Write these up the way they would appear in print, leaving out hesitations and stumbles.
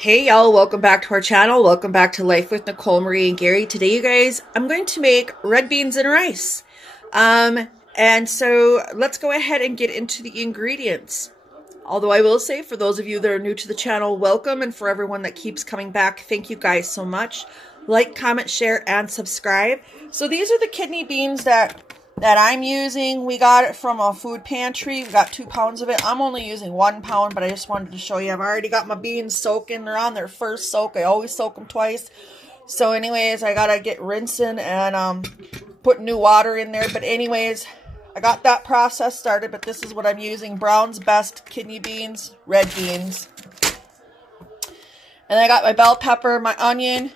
Hey y'all, welcome back to our channel. Welcome back to Life with Nicole, Marie, and Gary. Today, you guys, I'm going to make red beans and rice. And so let's go ahead and get into the ingredients. Although I will say, for those of you that are new to the channel, welcome. And for everyone that keeps coming back, thank you guys so much. Like, comment, share, and subscribe. So these are the kidney beans that I'm using. We got it from a food pantry. We got 2 pounds of it. I'm only using 1 pound, but I just wanted to show you. I've already got my beans soaking. They're on their first soak. I always soak them twice. So anyways, I gotta get rinsing and put new water in there. But anyways, I got that process started, but this is what I'm using. Brown's Best kidney beans, red beans. And I got my bell pepper, my onion,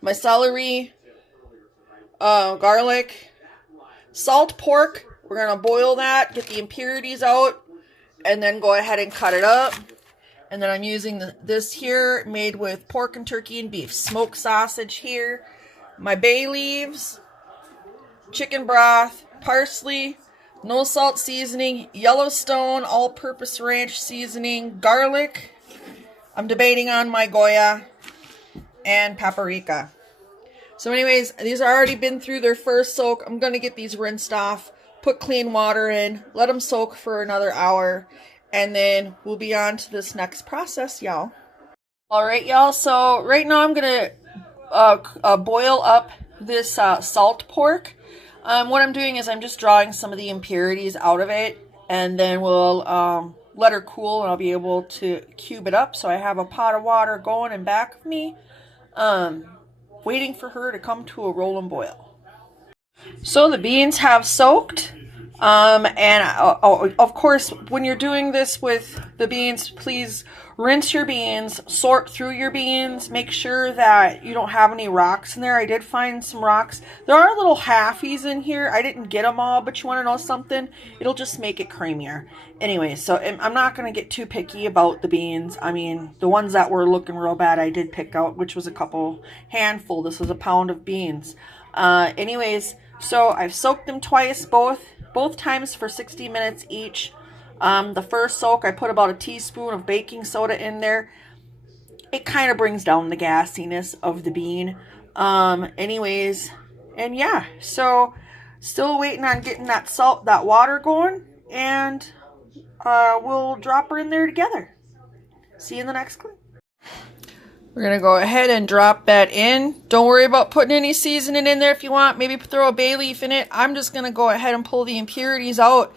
my celery, garlic, salt pork. We're going to boil that, get the impurities out, and then go ahead and cut it up. And then I'm using this here, made with pork and turkey and beef. Smoked sausage here, my bay leaves, chicken broth, parsley, no salt seasoning, Yellowstone all-purpose ranch seasoning, garlic. I'm debating on my Goya, and paprika. So anyways, these are already been through their first soak. I'm going to get these rinsed off, put clean water in, let them soak for another hour, and then we'll be on to this next process, y'all. Alright, y'all, so right now I'm going to boil up this salt pork. What I'm doing is I'm just drawing some of the impurities out of it, and then we'll let her cool, and I'll be able to cube it up. So I have a pot of water going in back of me, waiting for her to come to a rolling boil. So the beans have soaked, of course, when you're doing this with the beans, please rinse your beans, sort through your beans, make sure that you don't have any rocks in there. I did find some rocks. There are little halfies in here. I didn't get them all, but you want to know something? It'll just make it creamier. Anyway, so I'm not going to get too picky about the beans. I mean, the ones that were looking real bad, I did pick out, which was a couple handful. This was a pound of beans. Anyways, so I've soaked them twice, both times for 60 minutes each. The first soak, I put about a teaspoon of baking soda in there. It kind of brings down the gassiness of the bean. Anyways, and yeah, so still waiting on getting that water going, and we'll drop her in there together. See you in the next clip. We're going to go ahead and drop that in. Don't worry about putting any seasoning in there if you want. Maybe throw a bay leaf in it. I'm just going to go ahead and pull the impurities out.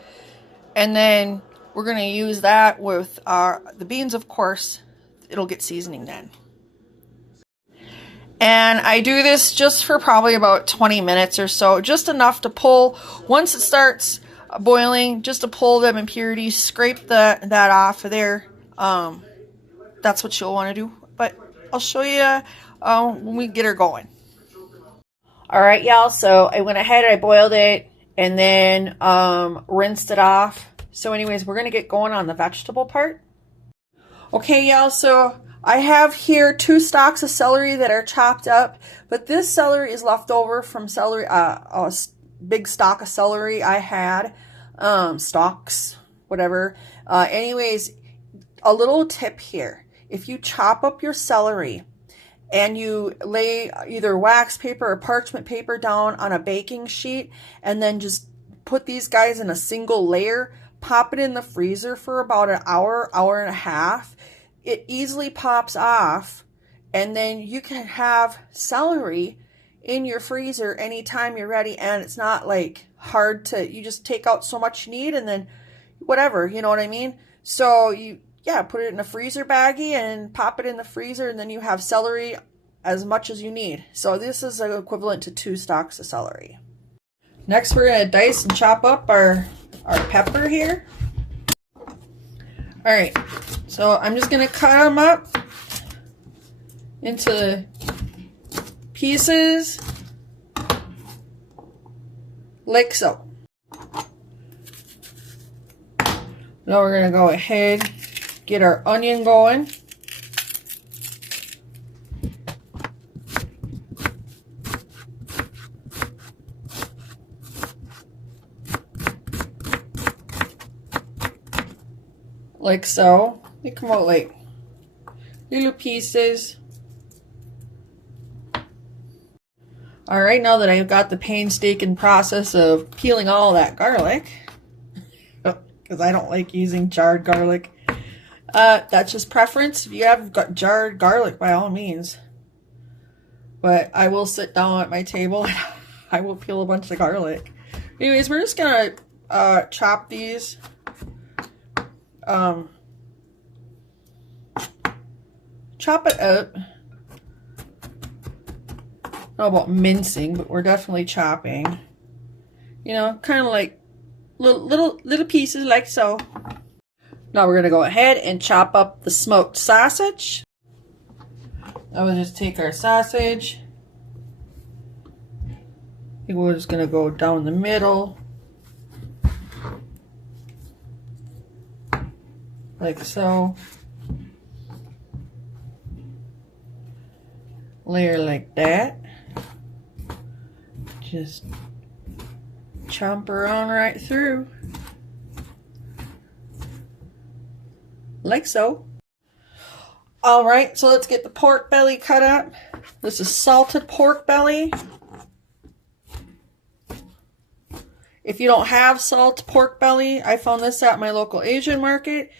And then we're going to use that with the beans, of course. It'll get seasoning then. And I do this just for probably about 20 minutes or so. Just enough to pull. Once it starts boiling, just to pull them impurities. Scrape that off of there. That's what you'll want to do. But I'll show you when we get her going. Alright, y'all, so I went ahead, I boiled it, and then rinsed it off. So anyways, we're going to get going on the vegetable part. Okay, y'all, so I have here 2 stalks of celery that are chopped up, but this celery is left over from celery, a big stalk of celery I had, stalks, whatever. Anyways, a little tip here. If you chop up your celery and you lay either wax paper or parchment paper down on a baking sheet and then just put these guys in a single layer, pop it in the freezer for about an hour, hour and a half, it easily pops off, and then you can have celery in your freezer anytime you're ready, and it's not like hard to, you just take out so much you need and then whatever, you know what I mean? So yeah, put it in a freezer baggie and pop it in the freezer, and then you have celery as much as you need. So this is equivalent to 2 stalks of celery. Next, we're going to dice and chop up our pepper here. Alright, so I'm just going to cut them up into pieces like so. Now we're going to go ahead, get our onion going. Like so. They come out like little pieces. All right, now that I've got the painstaking process of peeling all that garlic, because I don't like using jarred garlic, that's just preference. If you have got jarred garlic, by all means. But I will sit down at my table and I will peel a bunch of garlic. Anyways, we're just gonna chop these. Chop it up. I don't know about mincing, but we're definitely chopping. You know, kind of like little pieces like so. Now we're gonna go ahead and chop up the smoked sausage. I will just take our sausage. I think we're just gonna go down the middle. Like so. Layer like that. Just chomp her on right through. Like so. Alright, so let's get the pork belly cut up. This is salted pork belly. If you don't have salt pork belly, I found this at my local Asian market.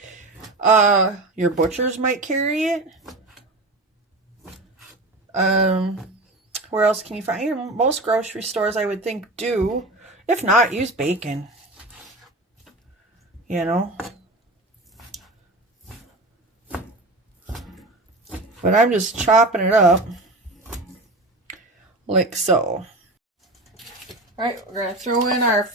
Your butchers might carry it. Where else can you find it? Most grocery stores, I would think, do. If not, use bacon. You know? But I'm just chopping it up. Like so. Alright, we're going to throw in our...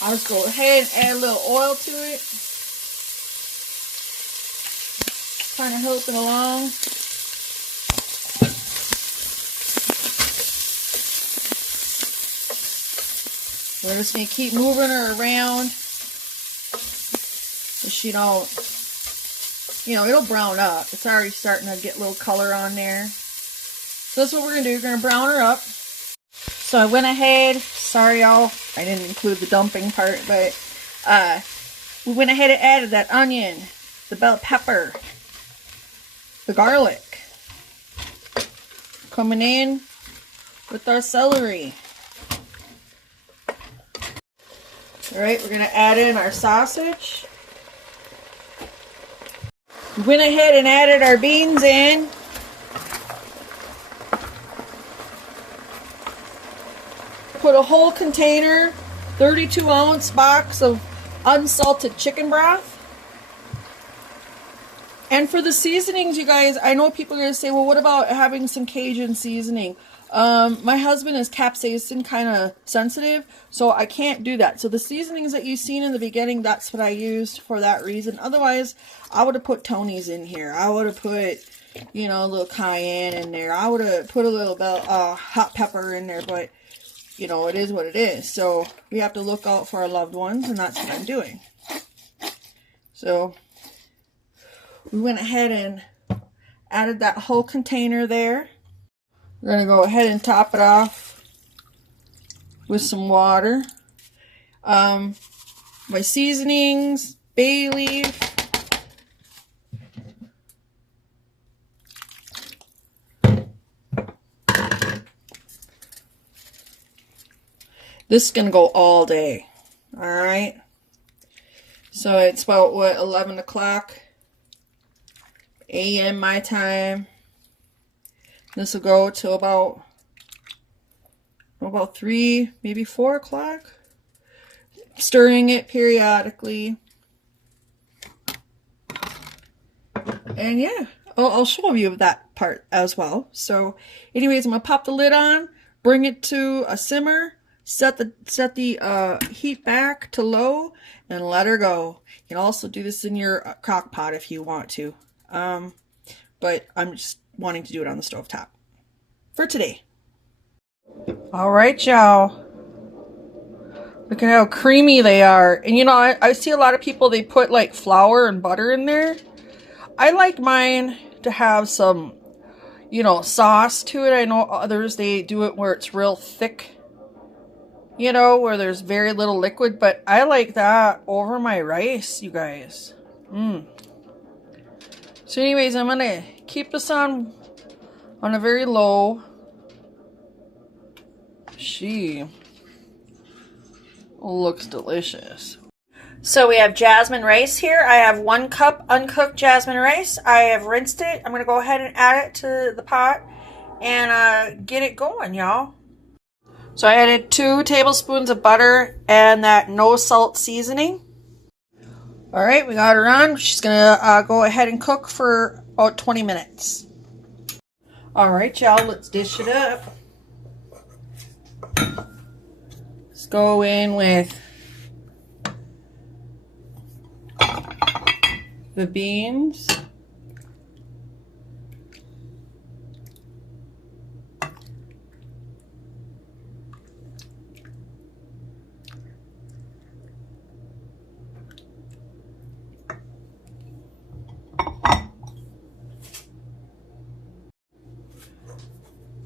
I'll just go ahead and add a little oil to it. Kind of help it along. We're just going to keep moving her around so she don't, you know, it'll brown up. It's already starting to get a little color on there. So that's what we're going to do. We're going to brown her up. So I went ahead, sorry y'all, I didn't include the dumping part, but we went ahead and added that onion, the bell pepper, the garlic, coming in with our celery. Alright, we're going to add in our sausage. We went ahead and added our beans in. Put a whole container, 32-ounce box of unsalted chicken broth. And for the seasonings, you guys, I know people are going to say, well, what about having some Cajun seasoning? My husband is capsaicin kind of sensitive, so I can't do that. So the seasonings that you've seen in the beginning, that's what I used for that reason. Otherwise, I would have put Tony's in here. I would have put, you know, a little cayenne in there. I would have put a little hot pepper in there, but you know, it is what it is. So we have to look out for our loved ones, and that's what I'm doing. So we went ahead and added that whole container there. We're going to go ahead and top it off with some water. My seasonings, bay leaf. This is going to go all day. Alright. So it's about, what, 11 o'clock a.m. my time. This will go till about 3, maybe 4 o'clock. Stirring it periodically. And yeah, I'll show you that part as well. So anyways, I'm going to pop the lid on, bring it to a simmer. Set the heat back to low and let her go. You can also do this in your crock pot if you want to. But I'm just wanting to do it on the stovetop for today. Alright, y'all. Look at how creamy they are. And you know, I see a lot of people, they put like flour and butter in there. I like mine to have some, you know, sauce to it. I know others, they do it where it's real thick, you know, where there's very little liquid, but I like that over my rice, you guys. So anyways, I'm gonna keep this on a very low. She looks delicious. So we have jasmine rice here. I have 1 cup uncooked jasmine rice. I have rinsed it. I'm going to go ahead and add it to the pot and get it going, y'all. So I added 2 tablespoons of butter and that no salt seasoning. All right, we got her on. She's going to go ahead and cook for about 20 minutes. All right, y'all, let's dish it up. Let's go in with the beans.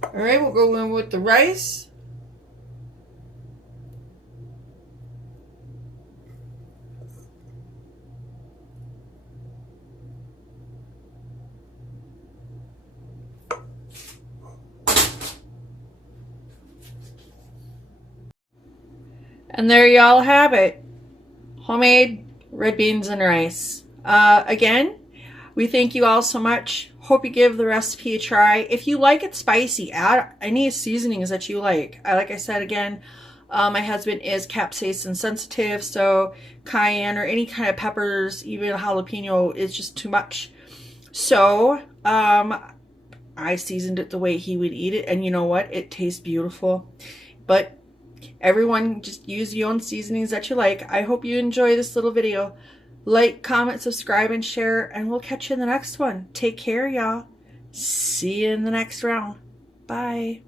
All right, we'll go in with the rice. And there y'all have it. Homemade red beans and rice. Again, we thank you all so much. Hope you give the recipe a try. If you like it spicy, add any seasonings that you like. Like I said again, my husband is capsaicin sensitive, so cayenne or any kind of peppers, even jalapeno, is just too much. So I seasoned it the way he would eat it, and you know what? It tastes beautiful. But everyone, just use your own seasonings that you like. I hope you enjoy this little video. Like, comment, subscribe, and share, and we'll catch you in the next one. Take care, y'all. See you in the next round. Bye.